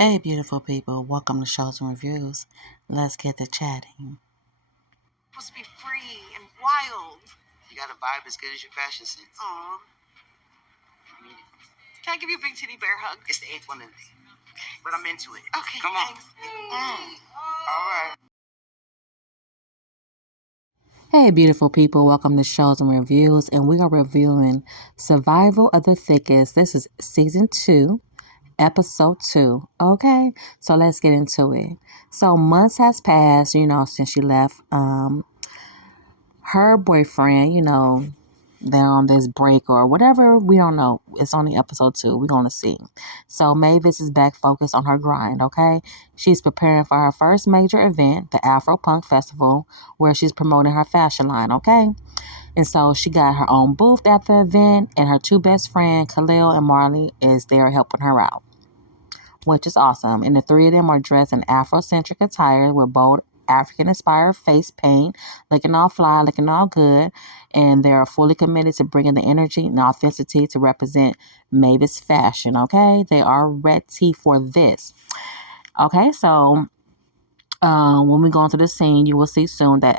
Hey, beautiful people. Welcome to Shows and Reviews. Let's get to chatting. Supposed to be free and wild. You got a vibe as good as your fashion sense. Aw. I mean, Can I give you a big titty bear hug? it's the 8th one of the day. But I'm into it. Okay, Come on. thanks. All right. Hey, beautiful people. Welcome to Shows and Reviews. And we are reviewing Survival of the Thickest. This is season 2, episode 2. Okay, so let's get into it. So months has passed, since she left her boyfriend, they're on this break or whatever. We don't know. It's only episode 2. We're going to see. So Mavis is back focused on her grind, okay? She's preparing for her first major event, the Afro Punk Festival, where she's promoting her fashion line, okay? And so she got her own booth at the event, and her two best friends, Khalil and Marley, is there helping her out, which is awesome. And the three of them are dressed in Afrocentric attire with bold African-inspired face paint, looking all fly, looking all good, and they're fully committed to bringing the energy and authenticity to represent Mavis fashion, okay? They are ready for this. Okay, so when we go into the scene, you will see soon that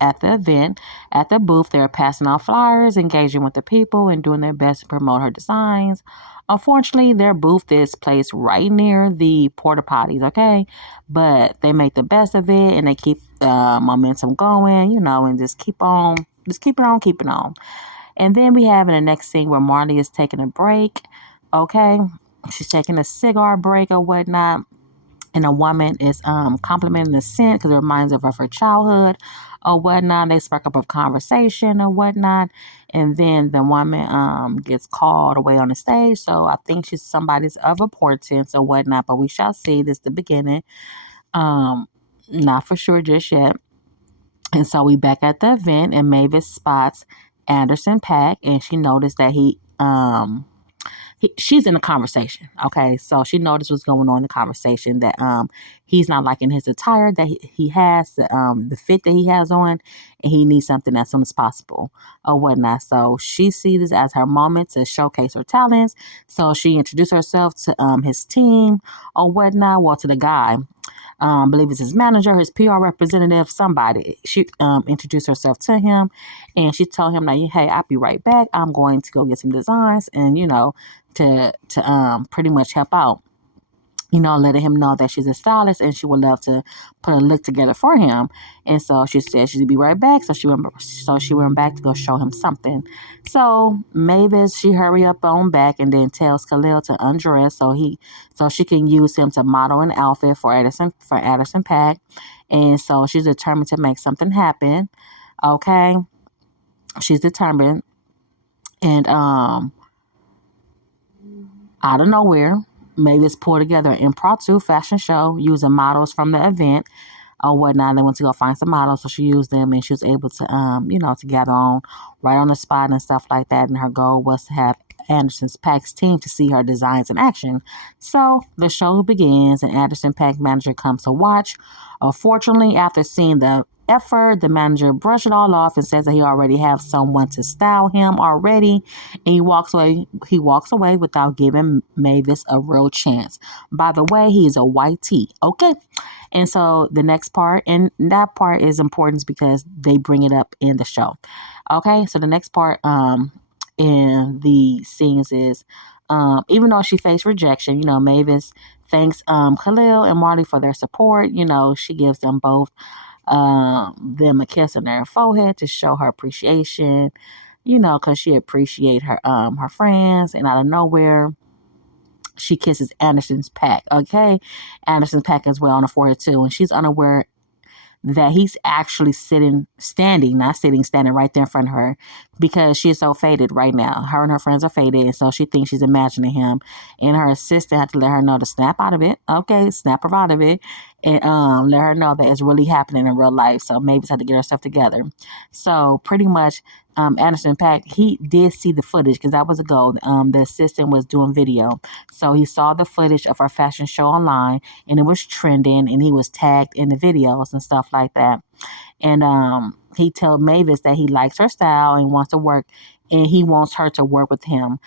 at the event, at the booth, they're passing out flyers, engaging with the people, and doing their best to promote her designs. Unfortunately, their booth is placed right near the porta potties, okay? But they make the best of it, and they keep the momentum going, and just keep it on. And then we have in the next scene where Marley is taking a break, okay? She's taking a cigar break or whatnot. And a woman is complimenting the scent because it reminds her of her childhood or whatnot. They spark up a conversation or whatnot. And then the woman gets called away on the stage. So I think she's somebody's of importance or whatnot. But we shall see. This is the beginning. Not for sure just yet. And so we back at the event, and Mavis spots Anderson .Paak, and she noticed that she's in a conversation. Okay, so she noticed what's going on in the conversation, that he's not liking his attire that he has, the fit that he has on, and he needs something as soon as possible or whatnot. So she sees this as her moment to showcase her talents. So she introduced herself to his team or whatnot, well, to the guy. I believe it's his manager, his PR representative, somebody. She introduced herself to him, and she told him, like, hey, I'll be right back. I'm going to go get some designs, and to pretty much help out, letting him know that she's a stylist and she would love to put a look together for him. And so she said she'd be right back. So she went back to go show him something. So Mavis, she hurry up on back and then tells Khalil to undress so she can use him to model an outfit for Anderson .Paak. And so she's determined to make something happen. Okay. She's determined. And out of nowhere, Mavis pulled together an impromptu fashion show using models from the event or whatnot. They went to go find some models, so she used them, and she was able to, to gather on right on the spot and stuff like that. And her goal was to have Anderson .Paak's team to see her designs in action. So the show begins, and Anderson .Paak manager comes to watch. Fortunately, after seeing the effort, the manager brushed it all off and says that he already has someone to style him already, and he walks away without giving Mavis a real chance. By the way, he is a white tee, okay? And so the next part, and that part is important because they bring it up in the show. Okay, so the next part in the scenes is, even though she faced rejection, Mavis thanks Khalil and Marley for their support. She gives them both them a kiss on their forehead to show her appreciation, because she appreciate her friends. And out of nowhere, she kisses Anderson .Paak, okay? Anderson .Paak as well on the forehead too. And she's unaware that he's actually standing right there in front of her, because she's so faded right now. Her and her friends are faded, and so she thinks she's imagining him. And her assistant had to let her know to snap out of it. Okay, snap her out of it, and let her know that it's really happening in real life. So Mavis had to get herself together. So pretty much, Anderson .Paak, he did see the footage because that was a goal. The assistant was doing video, so he saw the footage of her fashion show online, and it was trending, and he was tagged in the videos and stuff like that. And he told Mavis that he likes her style and wants to work, and he wants her to work with him.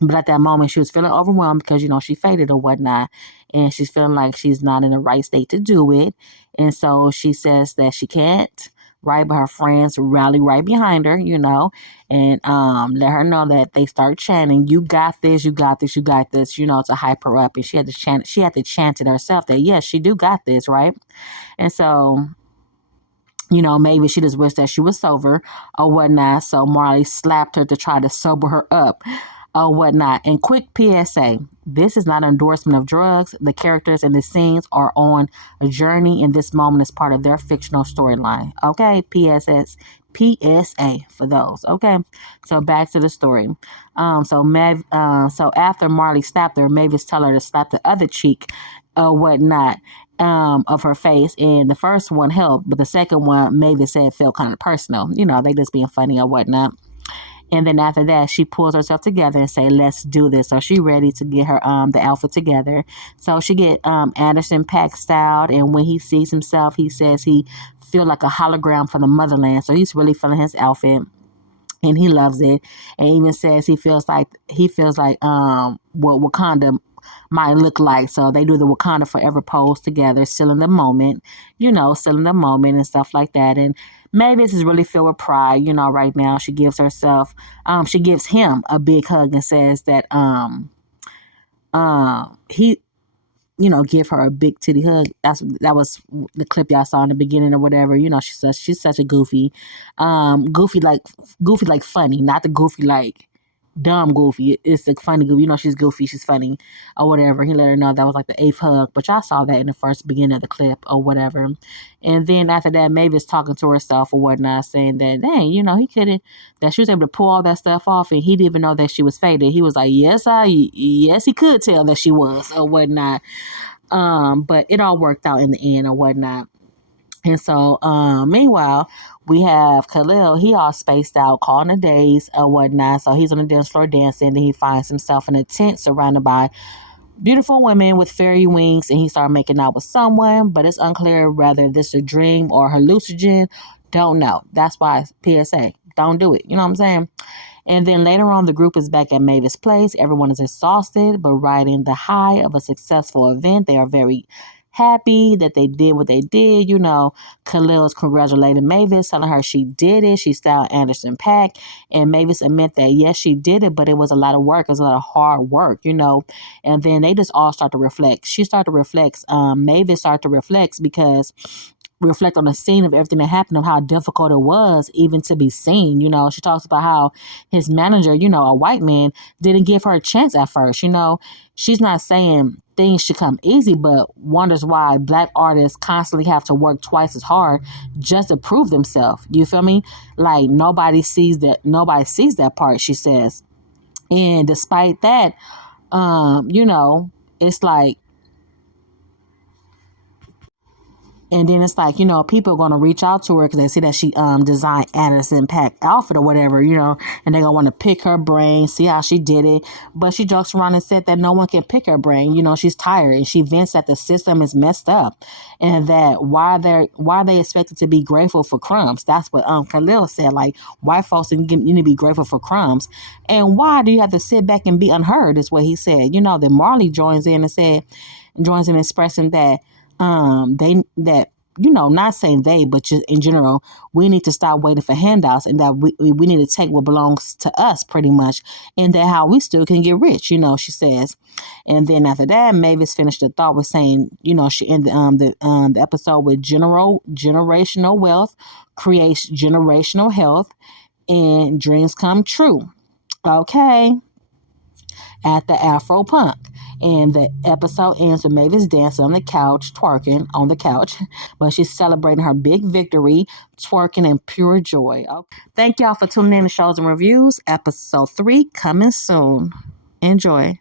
But at that moment, she was feeling overwhelmed because, she faded or whatnot. And she's feeling like she's not in the right state to do it. And so she says that she can't, right? But her friends rally right behind her, and let her know that they start chanting, "You got this, you got this, you got this," to hype her up. And she had to chant it herself that, yes, she do got this, right? And so, maybe she just wished that she was sober or whatnot. So Marley slapped her to try to sober her up or whatnot. And quick PSA, this is not an endorsement of drugs. The characters in the scenes are on a journey, and this moment is part of their fictional storyline. Okay, PSA for those. Okay, so back to the story. So after Marley slapped her, Mavis tell her to slap the other cheek or whatnot of her face, and the first one helped, but the second one, Mavis said, felt kind of personal. They just being funny or whatnot. And then after that, she pulls herself together and say, "Let's do this." So she ready to get her the outfit together. So she get Anderson .Paak styled, and when he sees himself, he says he feel like a hologram from the motherland. So he's really feeling his outfit, and he loves it. And even says he feels like what Wakanda might look like. So they do the Wakanda Forever pose together, still in the moment, still in the moment and stuff like that. And Mavis is really filled with pride, right now. She gives him a big hug and says that he give her a big titty hug. That was the clip y'all saw in the beginning or whatever. She's such a goofy like funny, not the goofy like dumb goofy. It's the funny goofy. She's goofy, she's funny or whatever. He let her know that was like the 8th hug, but y'all saw that in the first beginning of the clip or whatever. And then after that, Mavis talking to herself or whatnot, saying that, dang, he couldn't, that she was able to pull all that stuff off, and he didn't even know that she was faded. He was like, yes, he could tell that she was or whatnot. But it all worked out in the end or whatnot. And so, meanwhile, we have Khalil. He all spaced out, calling the days or whatnot. So he's on the dance floor dancing. Then he finds himself in a tent surrounded by beautiful women with fairy wings, and he started making out with someone. But it's unclear whether this is a dream or hallucinogen. Don't know. That's why PSA. Don't do it. You know what I'm saying? And then later on, the group is back at Mavis' place. Everyone is exhausted, but riding the high of a successful event. They are very happy that they did what they did. Khalil's congratulating Mavis, telling her she did it. She styled Anderson .Paak, and Mavis admit that, yes, she did it, but it was a lot of work. It was a lot of hard work, And then they just all start to reflect. She started to reflect. Mavis started to reflect on the scene of everything that happened, of how difficult it was even to be seen. She talks about how his manager, a white man, didn't give her a chance at first. She's not saying things should come easy, but wonders why Black artists constantly have to work twice as hard just to prove themselves. You feel me? Like nobody sees that part, she says. And despite that, it's like, and then it's like, people are going to reach out to her because they see that she designed Anderson .Paak outfit or whatever, and they're going to want to pick her brain, see how she did it. But she jokes around and said that no one can pick her brain. She's tired, and she vents that the system is messed up, and that why they expected to be grateful for crumbs. That's what Khalil said. Like, white folks need to be grateful for crumbs, and why do you have to sit back and be unheard? Is what he said. Then Marley joins in expressing that not saying they, but just in general, we need to stop waiting for handouts, and that we need to take what belongs to us pretty much, and that how we still can get rich, she says. And then after that, Mavis finished the thought with saying, she ended the episode with generational wealth creates generational health, and dreams come true. Okay. At the Afro Punk. And the episode ends with Mavis dancing on the couch, twerking on the couch, but she's celebrating her big victory, twerking in pure joy. Okay. Thank y'all for tuning in to Shows and Reviews. Episode 3 coming soon. Enjoy.